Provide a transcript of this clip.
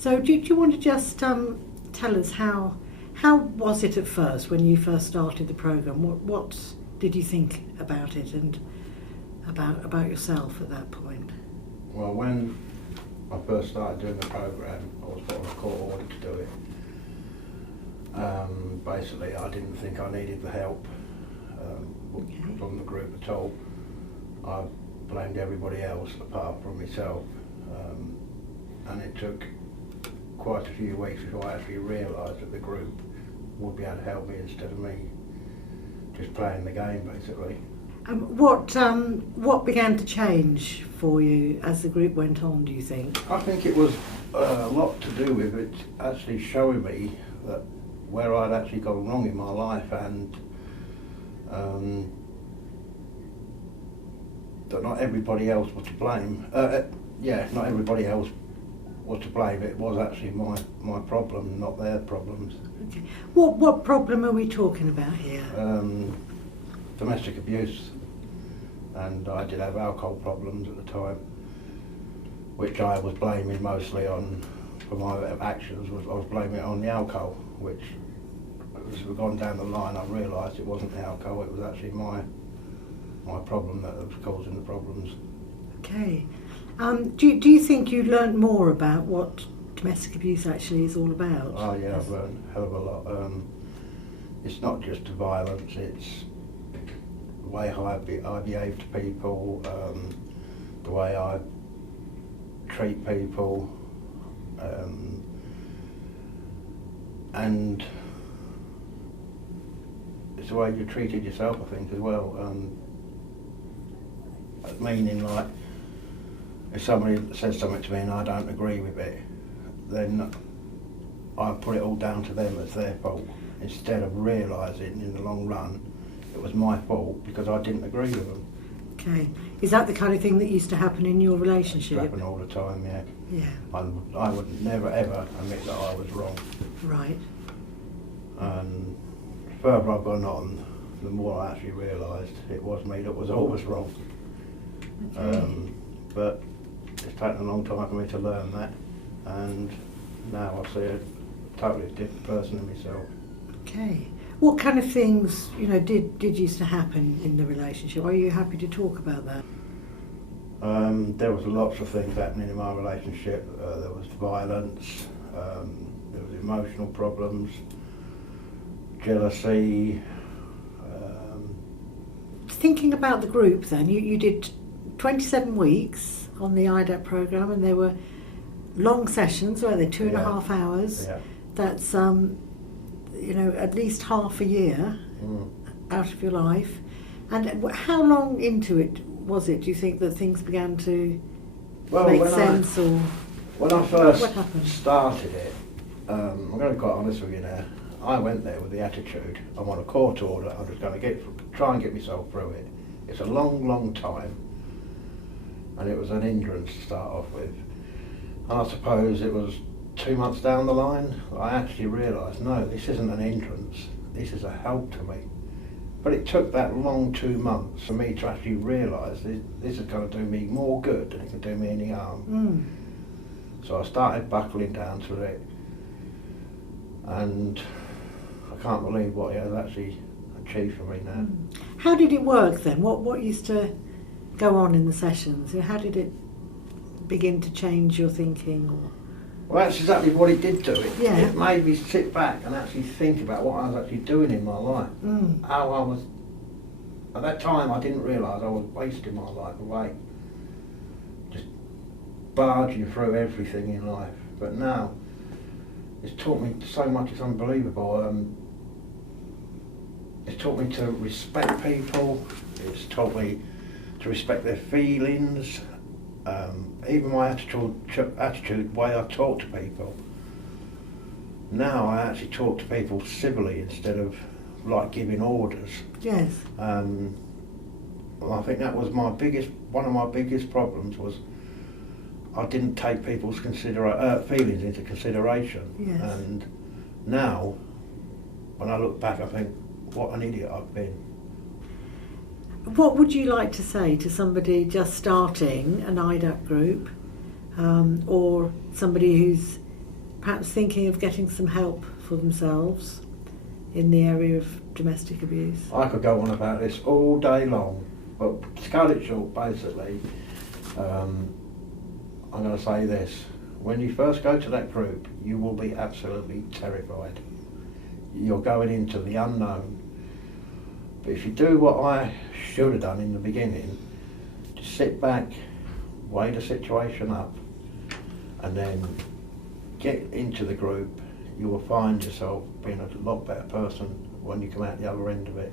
So do you want to just tell us how was it at first when you first started the programme? What did you think about it and about yourself at that point? Well, when I first started doing the programme, I was put on a court order to do it. Basically, I didn't think I needed the help from the group at all. I blamed everybody else apart from myself, and it took quite a few weeks before I actually realised that the group would be able to help me instead of me just playing the game, basically. What began to change for you as the group went on, do you think? I think it was a lot to do with it actually showing me that where I'd actually gone wrong in my life, and that not everybody else was to blame. Not everybody else was to blame. It was actually my problem, not their problems. Okay. What problem are we talking about here? Domestic abuse, and I did have alcohol problems at the time, which I was blaming mostly on, for my actions, I was blaming it on the alcohol, which as we've gone down the line I realised it wasn't the alcohol, it was actually my problem that was causing the problems. Okay. Do you think you learnt more about what domestic abuse actually is all about? Oh yeah, I've learned a hell of a lot. It's not just the violence, it's the way I behave to people, the way I treat people, and it's the way you treated yourself, I think, as well. Meaning, like, if somebody says something to me and I don't agree with it, then I put it all down to them as their fault, instead of realising in the long run it was my fault because I didn't agree with them. Okay. Is that the kind of thing that used to happen in your relationship? It happened all the time, yeah. Yeah. I would never ever admit that I was wrong. Right. And the further I've gone on, the more I actually realised it was me that was always wrong. Okay. But it's taken a long time for me to learn that, and now I see a totally different person in myself. Okay. What kind of things, did used to happen in the relationship? Are you happy to talk about that? There was lots of things happening in my relationship. There was violence, there was emotional problems, jealousy. Thinking about the group then, you did 27 weeks on the IDAP programme, and they were long sessions, weren't they? 2.5 hours. Yeah. That's, at least half a year out of your life. And how long into it was it, do you think, that things began to make sense? When I first what happened? started it, I'm going to be quite honest with you now, I went there with the attitude, I'm on a court order, I'm just going to try and get myself through it. It's a long, long time, and it was an hindrance to start off with. And I suppose it was 2 months down the line, I actually realised, no, this isn't an hindrance, this is a help to me. But it took that long 2 months for me to actually realise this is going to do me more good than it can do me any harm. So I started buckling down to it, and I can't believe what it has actually achieved for me now. How did it work then? What used to go on in the sessions? How did it begin to change your thinking? Well, that's exactly what it did to it. Yeah. It made me sit back and actually think about what I was actually doing in my life. How I was, at that time I didn't realise I was wasting my life away, just barging through everything in life. But now, it's taught me so much, it's unbelievable. It's taught me to respect people, it's taught me to respect their feelings, even my attitude, way I talk to people. Now I actually talk to people civilly instead of like giving orders. Yes. Well, I think that was one of my biggest problems was I didn't take people's feelings into consideration. Yes. And now, when I look back, I think, what an idiot I've been. What would you like to say to somebody just starting an IDAP group, or somebody who's perhaps thinking of getting some help for themselves in the area of domestic abuse? I could go on about this all day long, but to cut it short, basically, I'm going to say this. When you first go to that group, you will be absolutely terrified. You're going into the unknown. But if you do what I should have done in the beginning, just sit back, weigh the situation up, and then get into the group, you will find yourself being a lot better person when you come out the other end of it.